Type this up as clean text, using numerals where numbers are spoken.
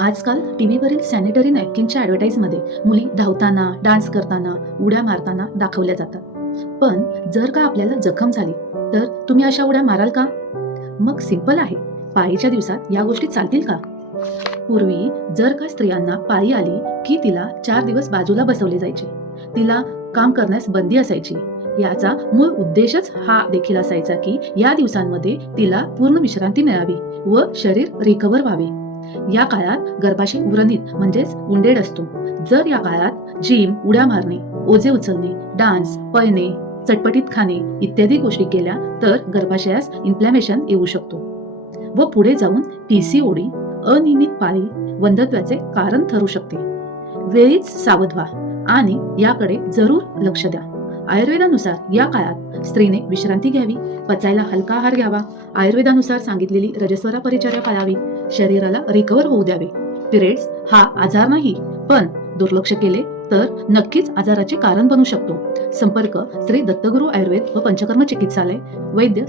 आजकाल टीव्हीवरील सॅनिटरी नॅपकिनच्या ॲडव्हर्टाईजमध्ये मुली धावताना, डान्स करताना, उड्या मारताना दाखवल्या जातात. पण जर का आपल्याला जखम झाली, तर तुम्ही अशा उड्या माराल का? मग सिंपल आहे. पाळीच्या दिवसात या गोष्टी चालतील का? पूर्वी जर का स्त्रियांना पाळी आली, की तिला 4 दिवस बाजूला बसवले जायचे. तिला काम करण्यास बंदी असायची. याचा मूळ उद्देशच हा देखील असायचा, की या दिवसांमध्ये तिला पूर्ण विश्रांती मिळावी व शरीर रिकव्हर व्हावे. या काळात गर्भाशय उरणित म्हणजेच उंडेड असतो. जर या काळात जिम, उड्या मारणे, ओझे उचलणे, डान्स, पळणे, चटपटीत खाणे इत्यादी गोष्टी केल्या तर गर्भाशयास इन्फ्लॅमेशन येऊ शकतो व पुढे जाऊन पीसीओडी, अनियमित पाळी, वंध्यत्वाचे कारण ठरू शकते. वेळीच सावध व्हा आणि याकडे जरूर लक्ष द्या. आयुर्वेदानुसार या काळात स्त्रीने विश्रांती घ्यावी, पचायला हलका आहार घ्यावा, आयुर्वेदानुसार सांगितलेली रजस्वला परिचर्या पाळावी, शरीराला रिकव्हर होऊ द्यावे. पिरियड्स हा आजार नाही, पण दुर्लक्ष केले तर नक्कीच आजाराचे कारण बनू शकतो. संपर्क श्री दत्तगुरू आयुर्वेद व पंचकर्म चिकित्सालय, वैद्य